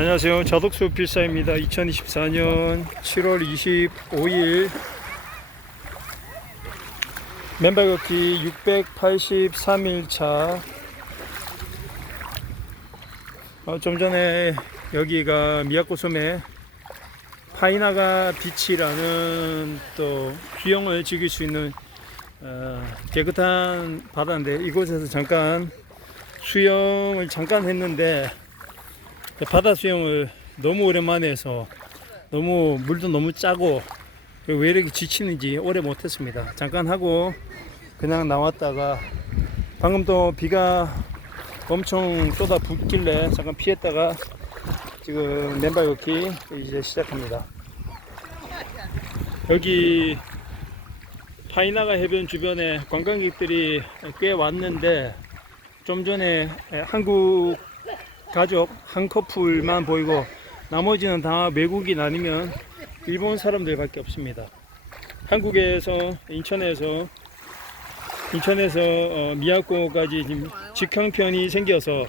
안녕하세요. 자독수 필사입니다. 2024년 7월 25일 맨발 걷기 683일차 어, 좀 전에 여기가 미야코섬의 파이나가 비치라는 또 수영을 즐길 수 있는 어, 깨끗한 바다인데 이곳에서 잠깐 수영을 잠깐 했는데 바다 수영을 너무 오랜만에 해서 너무 물도 너무 짜고 왜 이렇게 지치는지 오래 못했습니다. 잠깐 하고 그냥 나왔다가 방금 또 비가 엄청 쏟아 붓길래 잠깐 피했다가 지금 맨발 걷기 이제 시작합니다. 여기 파이나가 해변 주변에 관광객들이 꽤 왔는데 좀 전에 한국 가족 한 커플만 보이고 나머지는 다 외국인 아니면 일본 사람들밖에 없습니다. 한국에서 인천에서 인천에서 어, 미야코까지 직항편이 생겨서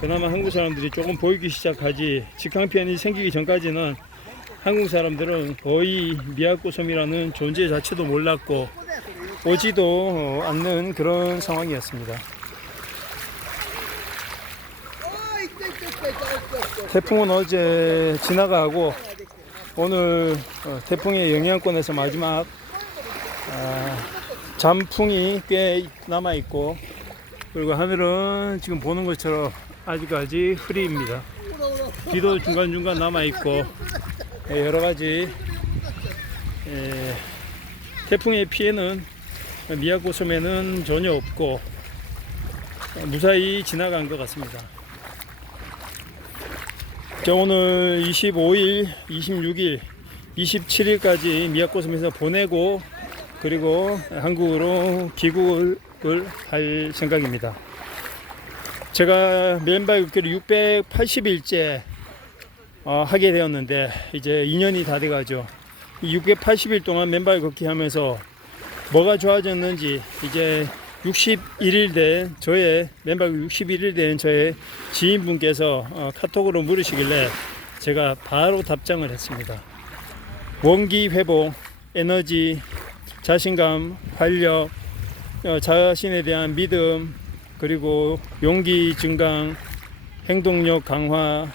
그나마 한국 사람들이 조금 보이기 시작하지 직항편이 생기기 전까지는 한국 사람들은 거의 미야코 섬이라는 존재 자체도 몰랐고 오지도 어, 않는 그런 상황이었습니다. 태풍은 어제 지나가고 오늘 어, 태풍의 영향권에서 마지막 아, 잠풍이 꽤 남아 있고 그리고 하늘은 지금 보는 것처럼 아직까지 흐리입니다. 비도 중간 중간 남아 있고 예, 여러 가지 예, 태풍의 피해는 미야코 섬에는 전혀 없고 무사히 지나간 것 같습니다. 자, 오늘 25일, 26일, 27일까지 미야코섬에서 보내고 그리고 한국으로 귀국을 할 생각입니다. 제가 맨발 걷기를 680일째 어, 하게 되었는데 이제 2년이 다 돼가죠. 680일 동안 맨발 걷기 하면서 뭐가 좋아졌는지 이제 61일 된 저의 맨발 61일 된 저의 지인분께서 어, 카톡으로 물으시길래 제가 바로 답장을 했습니다. 원기 회복, 에너지, 자신감, 활력, 어, 자신에 대한 믿음, 그리고 용기 증강, 행동력 강화,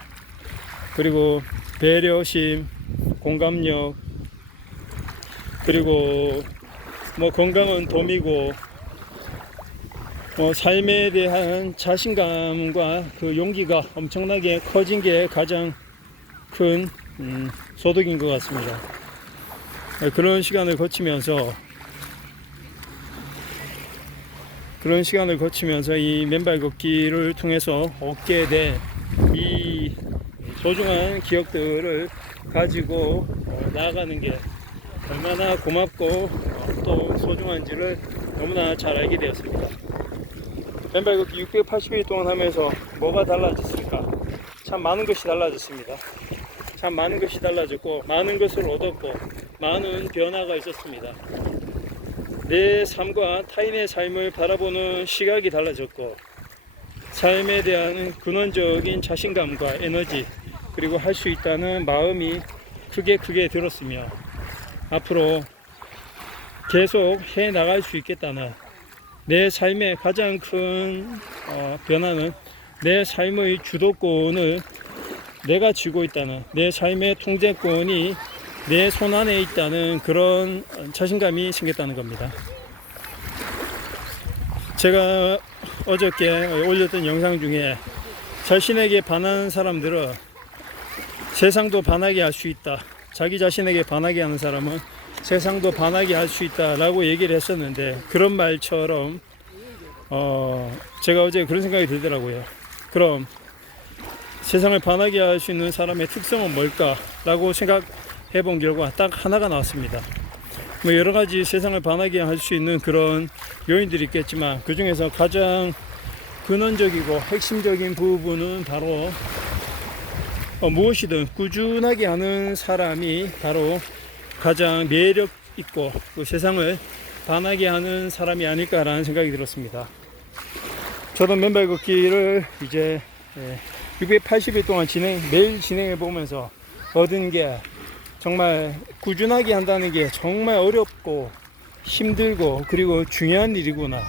그리고 배려심, 공감력, 그리고 뭐 건강은 도미고 뭐 삶에 대한 자신감과 그 용기가 엄청나게 커진 게 가장 큰 음, 소득인 것 같습니다. 네, 그런 시간을 거치면서 그런 시간을 거치면서 이 맨발 걷기를 통해서 얻게 된 이 소중한 기억들을 가지고 어, 나아가는 게 얼마나 고맙고 어, 또 소중한지를 너무나 잘 알게 되었습니다. 맨발 걷기 680일 동안 하면서 뭐가 달라졌을까? 참 많은 것이 달라졌습니다. 참 많은 것이 달라졌고 많은 것을 얻었고 많은 변화가 있었습니다. 내 삶과 타인의 삶을 바라보는 시각이 달라졌고 삶에 대한 근원적인 자신감과 에너지 그리고 할 수 있다는 마음이 크게 크게 들었으며 앞으로 계속 해 나갈 수 있겠다는 내 삶의 가장 큰 어, 변화는 내 삶의 주도권을 내가 쥐고 있다는 내 삶의 통제권이 내 손 안에 있다는 그런 자신감이 생겼다는 겁니다. 제가 어저께 올렸던 영상 중에 자신에게 반하는 사람들은 세상도 반하게 할 수 있다. 자기 자신에게 반하게 하는 사람은 세상도 반하게 할 수 있다라고 얘기를 했었는데 그런 말처럼 어 제가 어제 그런 생각이 들더라고요. 그럼 세상을 반하게 할 수 있는 사람의 특성은 뭘까라고 생각해 본 결과 딱 하나가 나왔습니다. 뭐 여러 가지 세상을 반하게 할 수 있는 그런 요인들이 있겠지만 그 중에서 가장 근원적이고 핵심적인 부분은 바로 어, 무엇이든 꾸준하게 하는 사람이 바로 가장 매력 있고 그 세상을 반하게 하는 사람이 아닐까라는 생각이 들었습니다. 저도 맨발 걷기를 이제 680일 동안 진행 매일 진행해 보면서 얻은 게 정말 꾸준하게 한다는 게 정말 어렵고 힘들고 그리고 중요한 일이구나.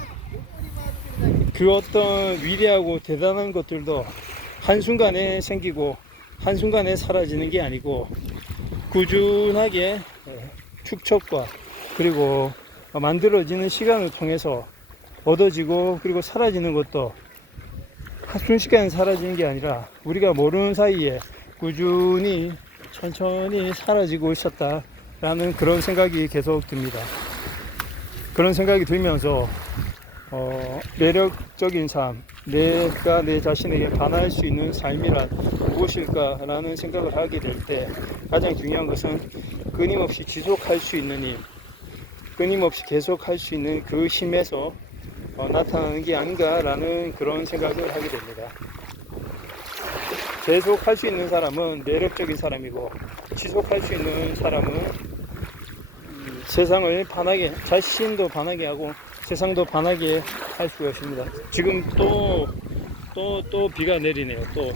그 어떤 위대하고 대단한 것들도 한순간에 생기고 한순간에 사라지는 게 아니고 꾸준하게 예, 축적과 그리고 만들어지는 시간을 통해서 얻어지고 그리고 사라지는 것도 순식간에 사라지는 게 아니라 우리가 모르는 사이에 꾸준히 천천히 사라지고 있었다라는 그런 생각이 계속 듭니다. 그런 생각이 들면서 어, 매력적인 삶, 내가 내 자신에게 반할 수 있는 삶이란 무엇일까라는 생각을 하게 될 때 가장 중요한 것은 끊임없이 지속할 수 있는 일, 끊임없이 계속할 수 있는 그 힘에서 어, 나타나는 게 아닌가라는 그런 생각을 하게 됩니다. 계속 할 수 있는 사람은 매력적인 사람이고 지속할 수 있는 사람은 음, 세상을 반하게 자신도 반하게 하고 세상도 반하게 할 수가 있습니다. 지금 또 또 또 비가 내리네요. 또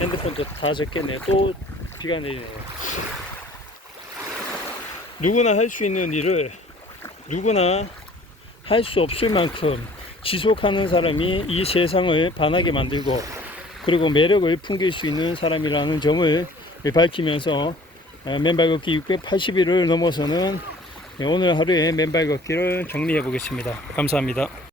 핸드폰도 다 적겠네요. 또 비가 내리네요. 누구나 할 수 있는 일을 누구나 할 수 없을 만큼 지속하는 사람이 이 세상을 반하게 만들고 그리고 매력을 풍길 수 있는 사람이라는 점을 밝히면서 어, 맨발 걷기 680일을 넘어서는 오늘 하루의 맨발 걷기를 정리해 보겠습니다. 감사합니다.